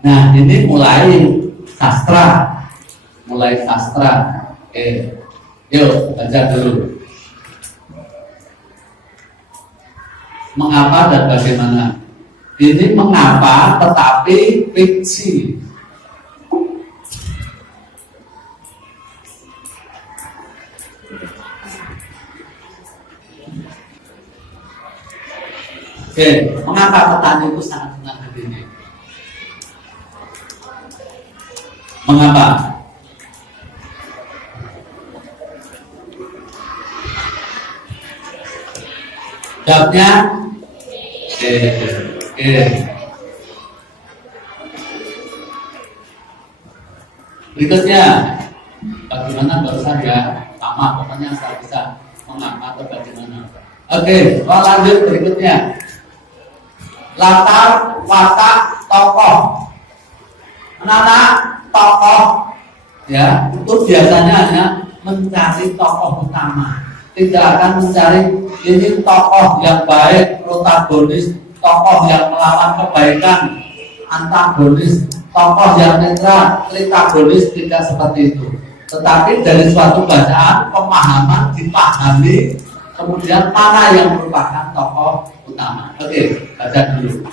Nah, ini mulai sastra. Yuk baca dulu. Mengapa dan bagaimana? Ini mengapa tetapi fiksi. Oke, mengapa petani itu sangat senang hatinya? Mengapa? Jawabnya oke. Berikutnya, bagaimana barusan ya? Sama, pokoknya saya bisa mengapa atau bagaimana. Oke, lanjut berikutnya. Latar, watak, tokoh. Anak-anak, tokoh, ya, itu biasanya hanya mencari tokoh utama. Tidak akan mencari ini tokoh yang baik, protagonis, tokoh yang melawan kebaikan, antagonis, tokoh yang netral, tritagonis, tidak seperti itu. Tetapi dari suatu bacaan, pemahaman dipahami, kemudian mana yang merupakan tokoh utama. Oke, baca dulu.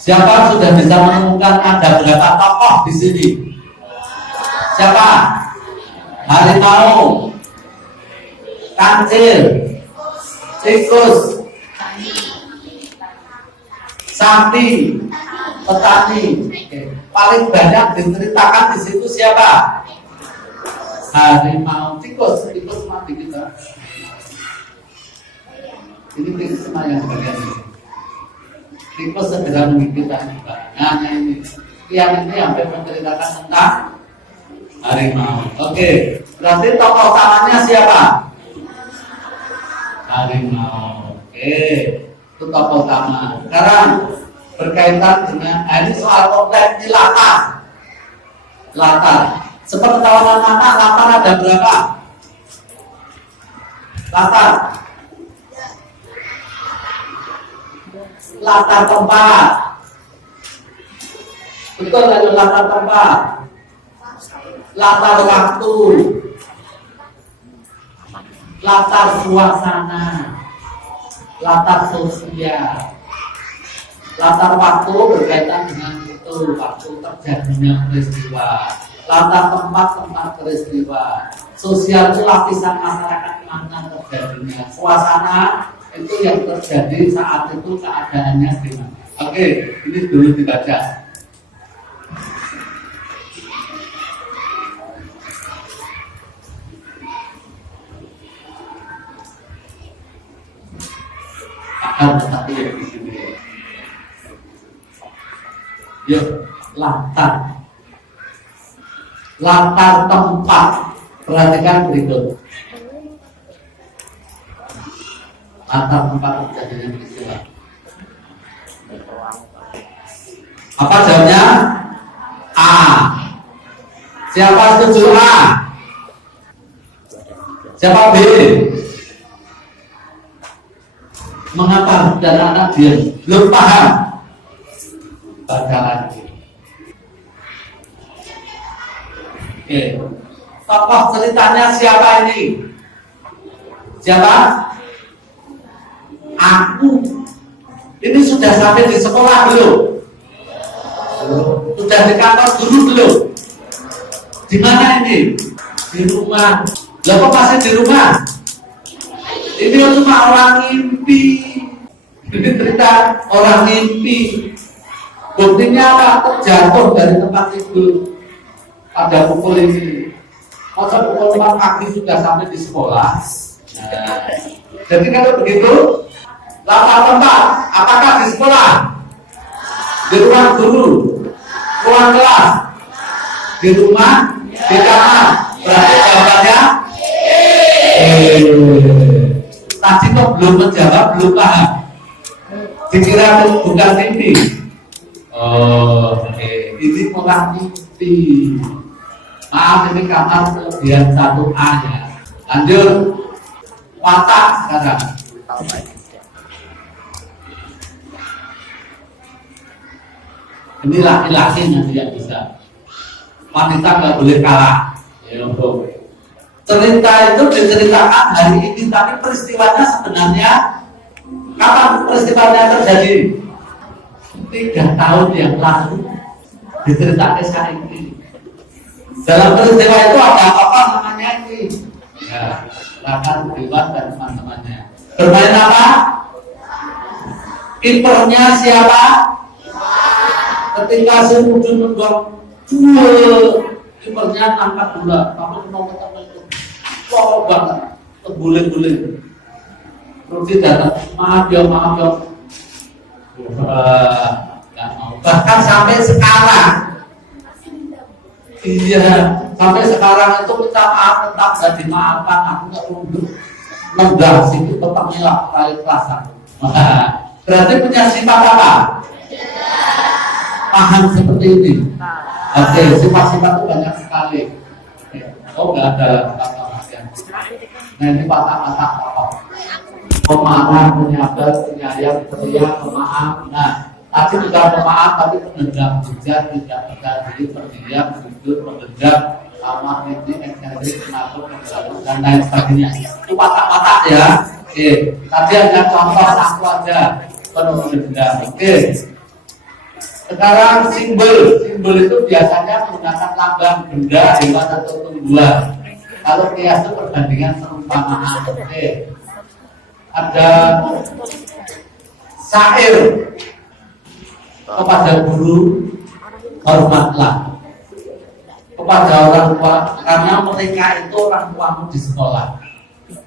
Siapa sudah bisa menemukan ada berapa tokoh di sini? Siapa? Harimau, kancil, tikus, sapi, petani. Paling banyak diceritakan di situ siapa? Harimau, tikus mati kita. Ini tikus yang bagian ini. Tikus segera mengikuti hanya ini. Yang ini hampir menceritakan tentang harimau. Oke, berarti tokoh utamanya siapa? Harimau. Oke, itu tokoh utama. Sekarang berkaitan dengan ini soal kompleks ini latar. Seperti tahu anak-anak, latar ada berapa? Latar tempat. Betul kan latar tempat? Latar waktu. Latar suasana. Latar sosial. Latar waktu berkaitan dengan itu, waktu terjadinya peristiwa. Latar tempat peristiwa. Sosial itu lapisan masyarakat mana terjadinya. Suasana itu yang terjadi saat itu keadaannya gimana. Oke, ini dulu dibaca. Akan tetapi yang di sini. Yuk, latar tempat. Perhatikan berikut. Latar tempat terjadinya peristiwa. Apa jawabnya? A. Siapa setuju A? Siapa B? Mengapa dan anak diam? Belum paham? Baca lagi. Oke. Tokoh ceritanya siapa ini? Siapa? Aku. Ini sudah sampai di sekolah belum? Sudah di kantor guru belum? Di mana ini? Di rumah. Lah kok masih di rumah? Ini cuma orang mimpi. Ini cerita orang mimpi. Buktinya apa? Terjatuh dari tempat tidur pada pukul ini. Masa pukul 4 pagi sudah sampai di sekolah. Nah, jadi kalau begitu, latar tempat, apakah di sekolah? Di ruang guru, ruang kelas, di rumah, di kamar. Berarti jawabannya tadi kok belum menjawab, belum paham. Dikira bukan mimpi. Oke. Ini orang mimpi. Maaf, ini kamar kelebihan 1A ya. Lanjut. Watak sekarang. Ini laki-laki nanti yang bisa. Wanita nggak boleh kalah. Ya, cerita itu diceritakan hari ini, tapi peristiwanya sebenarnya kapan peristiwanya terjadi? 3 tahun yang lalu diceritakan hari ini. Dalam peristiwa itu ada apa namanya ini? Ya, Raka Dewan dan teman-temannya. Bermain apa? Kipernya siapa? Ketika si Mudun mendorong, kipernya angkat bola, tapi nomor itu wow banget, terguling-guling. Terus dia datang, maaf ya, nggak mau. Bahkan sampai sekarang, iya, sampai sekarang itu minta maaf tetap gak dimaafkan. Aku nggak perlu nendang sedikit, tetap nilai kali kelasan. Berarti punya sifat apa? Paham seperti ini. Oke, sifat-sifat itu banyak sekali. Oh, nggak ada kata-kata yang. Nah, ini kata-kata apa? Pemarah, penyabar, penyayang, ceria, pemaaf. Nah, tadi juga pemaaf, tapi penendam juga tidak diri, pendiam, jujur, pendendam, ramah, ini, eksentrik, penakut, dan lain sebagainya. Itu kata-kata ya. Oke, tadi ada contoh satu aja, penuh dendam. Oke. Sekarang simbol itu biasanya menggunakan lambang benda, hewan atau tumbuhan. Kalau kias itu perbandingan perumpamaan. Oke. Ada syair kepada guru, hormatlah kepada orang tua, karena mereka itu orang tuamu di sekolah.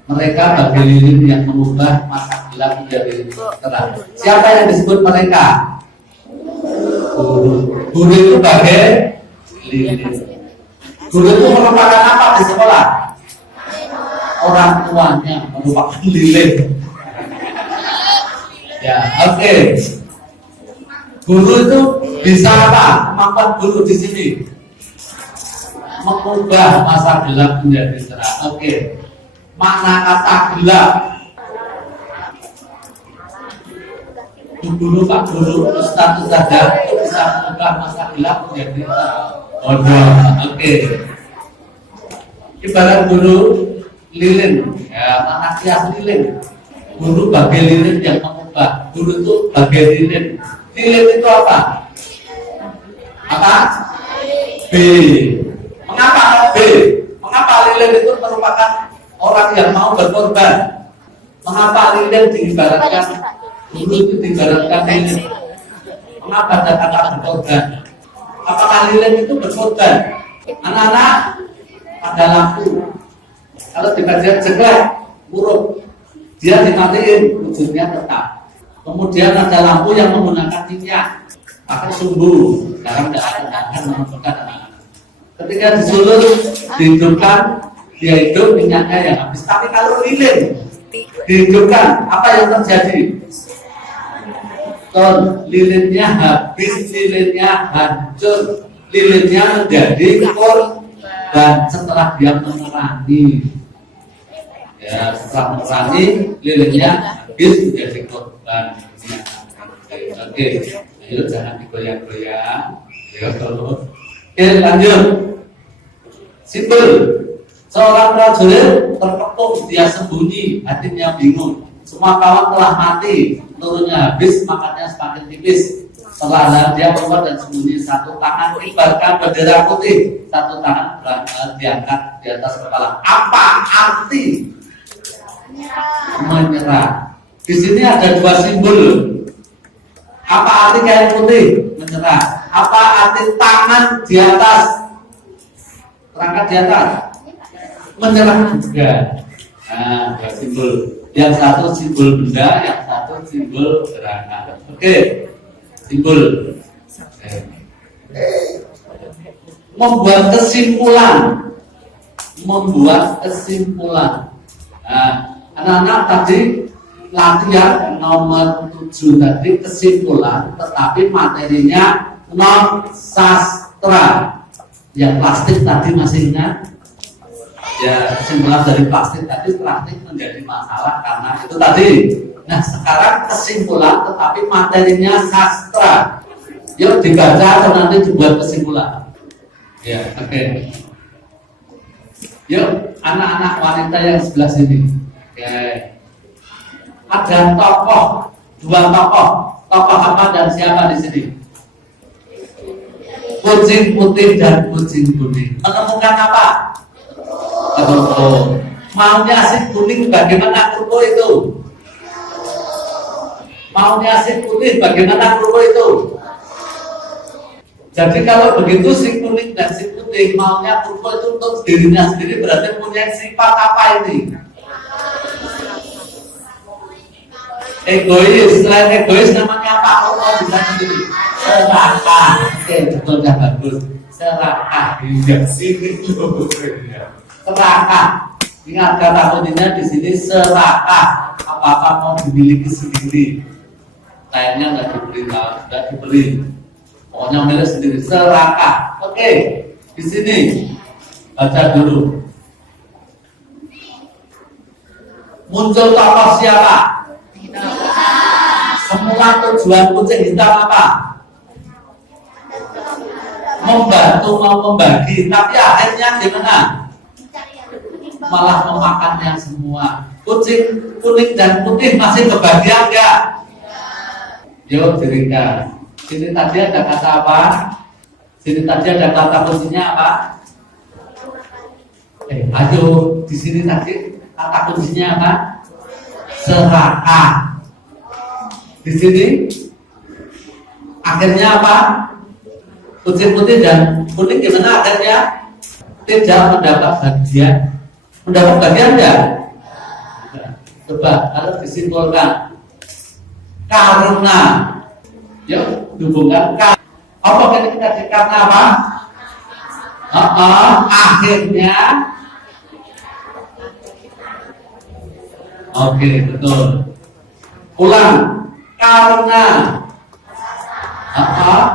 Mereka bagai lilin yang mengubah masa gelap menjadi terang. Siapa yang disebut mereka? Guru itu bagai lilin. Guru itu merupakan apa di sekolah? Orang tuanya merupakan lilin. Ya, oke. Guru itu bisa apa? Kemampuan guru di sini mengubah masa gelap menjadi terang. Oke. Makna kata gelap. Guru, Pak Guru, Ustaz saja itu bisa mengubah masa gelap menjadi terang. Oke. Ibarat guru lilin, ya, makna kias lilin. Guru bagai lilin yang mengubah. Guru itu bagai lilin. Lilin itu apa? Apa? B. Mengapa B? Mengapa lilin itu merupakan orang yang mau berkorban? Mengapa lilin diibaratkan? Guru itu diibaratkan lilin. Mengapa ada kata berkorban? Apakah lilin itu berkorban? Anak-anak ada lampu. Kalau dikajian jeglek, buruk, dia dimatiin, ujungnya tetap. Kemudian ada lampu yang menggunakan minyak, pakai sumbu. Sekarang tidak akan menentukan anak-anak. Ketika disuruh dihidupkan, dia hidup, minyaknya yang habis. Tapi kalau lilin dihidupkan, apa yang terjadi? Lilinnya habis, lilinnya hancur, lilinnya menjadi korban setelah dia memerangi. Ya, setelah memerangi, lilinnya habis menjadi korban. Oke, ayo jangan digoyang-goyang. Ya, oke, lanjut. Simbol. Seorang prajurit terkepung, dia sembunyi, hatinya bingung. Semua kawan telah mati, turunnya habis, makannya semakin tipis. Setelah dia keluar dan sembunyi, satu tangan kibarkan bendera putih, satu tangan diangkat di atas kepala. Apa arti menyerah? Di sini ada dua simbol. Apa arti kain putih? Menyerah. Apa arti tangan di atas? Terangkat di atas? Menyerah juga. Nah, dua simbol. Yang satu simbol benda, yang satu simbol gerakan. Oke, simbol. Membuat kesimpulan. Nah, anak-anak tadi latihan nomor 7 tadi kesimpulan, tetapi materinya non sastra. Yang plastik tadi masih ingat? Ya, kesimpulan dari plastik tadi, plastik menjadi masalah karena itu tadi. Nah, sekarang kesimpulan tetapi materinya sastra. Yuk dibaca atau nanti dibuat kesimpulan. Ya, oke. Yuk, anak-anak wanita yang sebelah sini. Oke. Ada tokoh, dua tokoh. Tokoh apa dan siapa di sini? Kucing putih dan kucing kuning. Menemukan apa? Kurko. Maunya si kuning bagaimana kurko itu? Maunya si putih bagaimana kurko itu? Jadi kalau begitu si kuning dan si putih maunya kurko itu untuk dirinya sendiri berarti punya sifat apa ini? Egois. Selain egois namanya apa? Kurko bisa sendiri. Serakah. Oke, betul dah bagus. Serakah. Iya sini loh. Serakah. Ingat kata kuncinya di sini serakah. Apa-apa mau dimiliki sendiri. Lainnya nggak diberi, nggak diberi. Pokoknya milik sendiri. Serakah. Oke, di sini baca dulu. Muncul tokoh siapa? Semula tujuan kucing hitam apa? Membantu, mau membagi. Tapi akhirnya gimana? Malah memakannya semua. Kucing kuning dan putih masih kebagian enggak? Yuk cerita. Sini tadi ada kata apa? Sini tadi ada kata kuncinya apa? Ayo di sini tadi kata kuncinya apa? Serakah. Di sini akhirnya apa? Kucing putih dan kuning gimana akhirnya? Tidak mendapat bagian. Mendapat bagian enggak? Coba kalau disimpulkan karena yuk hubungkan apa kita karena apa? Akhirnya oke, betul. Ulang karena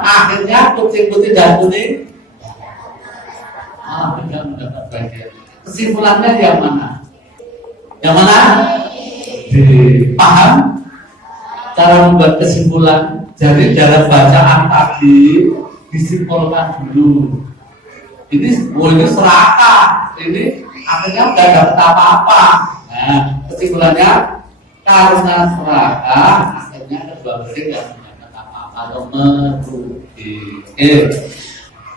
akhirnya kucing putih dan kuning tidak mendapat bagian. Kesimpulannya yang mana? Yang mana? Paham? Cara membuat kesimpulan. Jadi dalam bacaan tadi disimpulkan dulu. Ini serakah. Ini akhirnya nggak dapat apa-apa. Nah, kesimpulannya karena serakah akhirnya kedua belah nggak mendapat apa-apa atau merugi.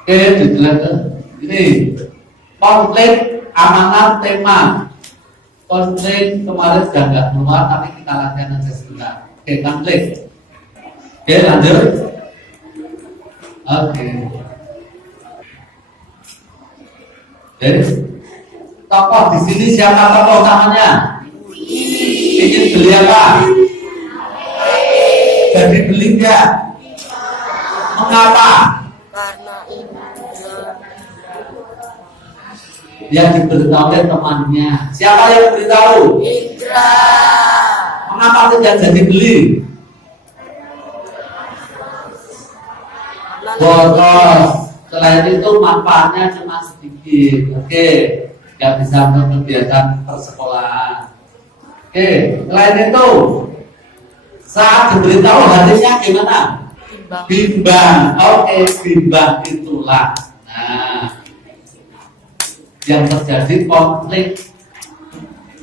Oke, dijelaskan. Ini konflik amanat tema. Konflik kemarin sudah nggak keluar tapi kita latihan aja sebentar. Oke, konflik. Oke, lanjut. Oke. Jadi tokoh di sini siapa tokoh utamanya? Ingin beli apa? Jadi beli enggak? Mengapa? Karena Yang diberitahu oleh temannya. Siapa yang beritahu? Indra. Mengapa tidak jadi beli? Boros. Selain itu manfaatnya cuma sedikit. Oke, nggak bisa untuk kegiatan persekolahan. Oke, selain itu saat diberitahu hatinya gimana? Bimbang. Oke, bimbang itulah. Nah, yang terjadi konflik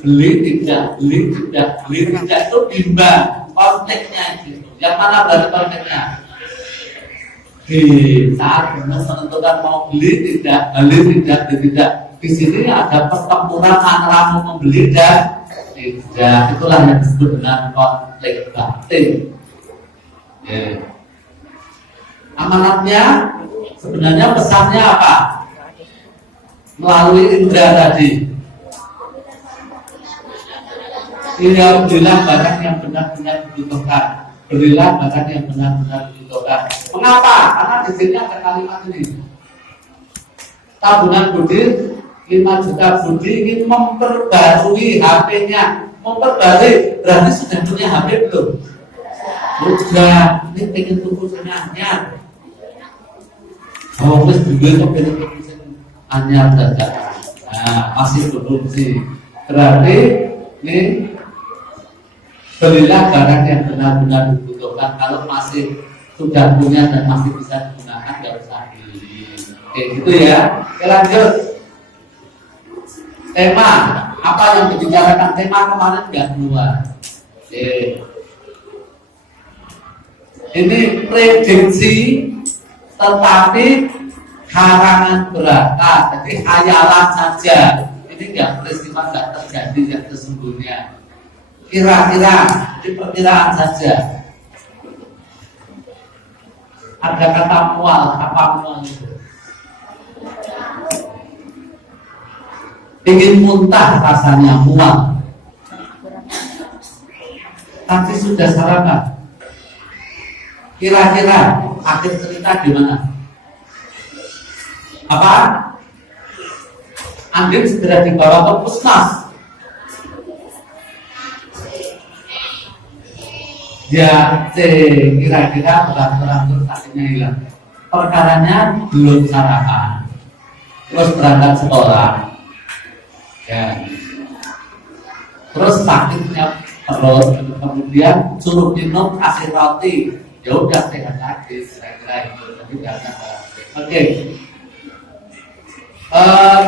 beli tidak itu bimbang konfliknya gitu. Yang mana berarti konfliknya? Di saat menentukan mau beli tidak. Di sini ada pertempuran antara mau membeli dan tidak. Itulah yang disebut dengan konflik batin. Amanatnya sebenarnya pesannya apa? Melalui indera tadi. Ia berilah banyak yang benar-benar dibutuhkan. Berilah banyak yang benar-benar dibutuhkan. Mengapa? Karena di sini ada kalimat ini. Tabungan Budi 5 juta Budi ingin memperbarui HP-nya. Memperbarui berarti sudah punya HP belum? Sudah. Ini pengen tunggu senangnya. Oh, wis duwe kok pengen anyar saja. Nah, masih berfungsi. Berarti ini belilah barang yang benar-benar dibutuhkan. Kalau masih sudah punya dan masih bisa digunakan, nggak usah beli. Oke, gitu ya. Oke, lanjut. Tema apa yang dibicarakan? Tema kemarin nggak keluar. Oke. Ini prediksi, tetapi karangan belaka, jadi hayalan saja. Ini nggak peristiwa, nggak terjadi yang sesungguhnya. Kira-kira, ini perkiraan saja. Ada kata mual, apa mual itu? Ingin muntah rasanya, mual. Tapi sudah sarapan. Kira-kira akhir cerita gimana? Apa? Andin segera dibawa ke puskesmas. Ya, kira-kira beratur-atur kakinya hilang. Perkaranya belum sarapan, terus berangkat sekolah. Ya. Terus sakitnya perut, kemudian suruh minum kasih roti. Ya udah sehat lagi, kira-kira itu. Tapi karena oke.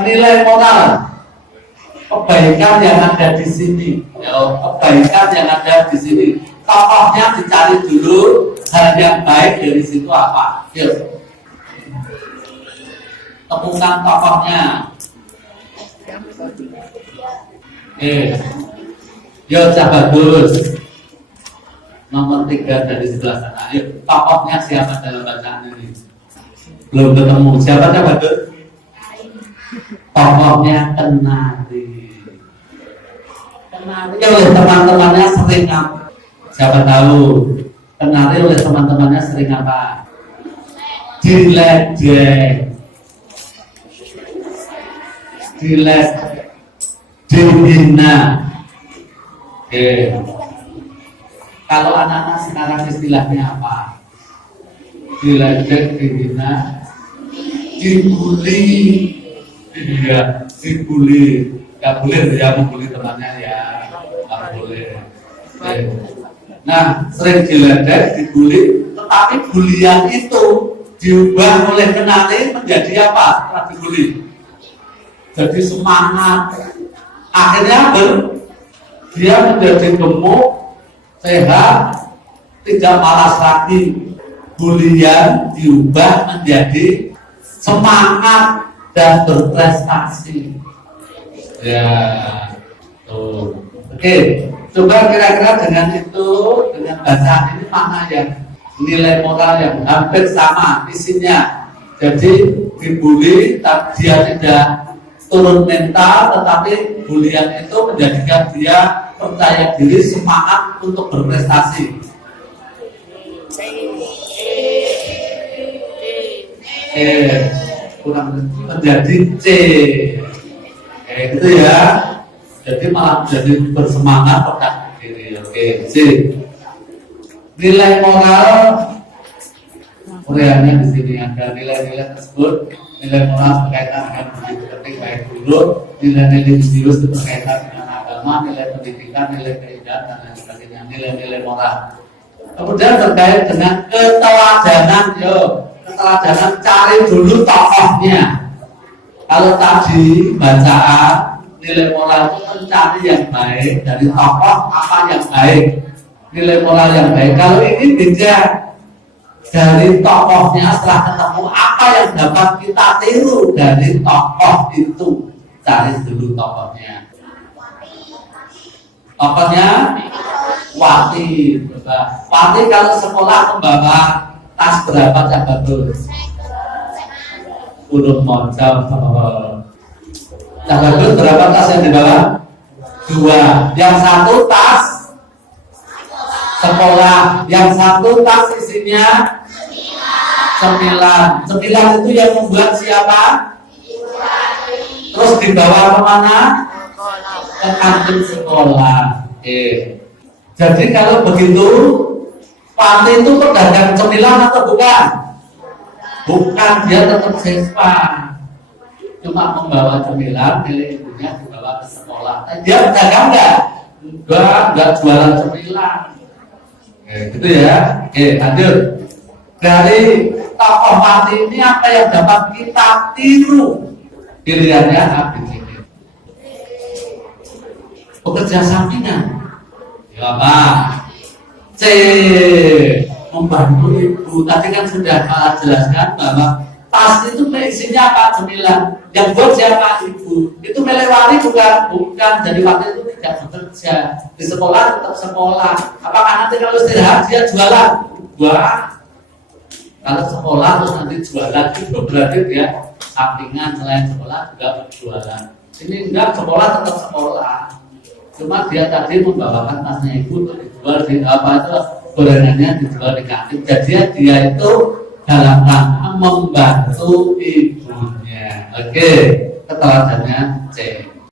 Nilai moral kebaikan yang ada di sini, ya, kebaikan yang ada di sini. Tokohnya dicari dulu, hal yang baik dari situ apa? Yuk, temukan tokohnya. Yuk, coba bagus. Nomor 3 dari sebelah sana. Yuk, tokohnya siapa dalam bacaan ini? Belum ketemu. Siapa coba bagus? Tokohnya Kenari. Kenari oleh teman-temannya sering apa? Siapa tahu? Kenari oleh teman-temannya sering apa? Diledek, dihina. Oke. Kalau anak-anak sekarang istilahnya apa? Diledek, dihina, dibully. Iya, dibully. Gak boleh ya membuli temannya ya. Gak boleh. Nah, sering diledek, dibully, tetapi bulian itu diubah oleh Kenari menjadi apa setelah dibully? Jadi semangat. Akhirnya dia menjadi gemuk, sehat, tidak malas lagi. Bulian diubah menjadi semangat dan berprestasi. Ya, tuh. Oke, coba kira-kira dengan itu, dengan bacaan ini mana yang nilai moral yang hampir sama isinya. Jadi dibully, dia tidak turun mental, tetapi bulian itu menjadikan dia percaya diri, semangat untuk berprestasi. Kurang menjadi C. Gitu ya. Jadi malah jadi bersemangat percaya diri. Oke, C. Nilai moral Koreanya di sini ada nilai-nilai tersebut. Nilai moral berkaitan dengan budi pekerti baik buruk, nilai-nilai misterius berkaitan dengan agama, nilai pendidikan, nilai keindahan dan lain sebagainya. Nilai-nilai moral. Kemudian terkait dengan keteladanan, keteladanan cari dulu tokohnya. Kalau tadi bacaan nilai moral itu mencari yang baik dari tokoh, apa yang baik, nilai moral yang baik. Kalau ini beda, dari tokohnya setelah ketemu apa yang dapat kita tiru dari tokoh itu. Cari dulu tokohnya. Tokohnya Wati. Wati kalau sekolah membawa tas berapa coba tuh? Urut moncong. Coba tuh berapa tas yang dibawa? 2. Yang satu tas sekolah, yang satu tas isinya 9. 9 itu yang membuat siapa? Terus dibawa kemana? Ke kantin sekolah. Jadi kalau begitu, Panti itu pedagang cemilan atau bukan? Bukan, dia tetap siswa. cuma membawa cemilan milik ibunya dibawa ke sekolah. Dia pedagang enggak jualan cemilan. Gitu ya. Lanjut. Dari tokoh mati ini apa yang dapat kita tiru? Pilihannya A, B, C, D. Pekerja sampingan. Ya apa? C, membantu ibu. Tadi kan sudah Pak jelaskan bahwa tas itu isinya apa? Cemilan. Yang buat siapa? Ibu. Itu melewati bukan. Jadi waktu itu tidak bekerja. Di sekolah tetap sekolah. Apakah nanti kalau istirahat dia jualan? Buat. Kalau sekolah terus nanti jualan itu berarti dia sampingan selain sekolah juga berjualan. Ini enggak, sekolah tetap sekolah. Cuma dia tadi membawakan tasnya ibu untuk dijual di apa itu gorengannya dijual di kantin. Jadi dia itu dalam rangka membantu ibunya. Oke, keteladannya C.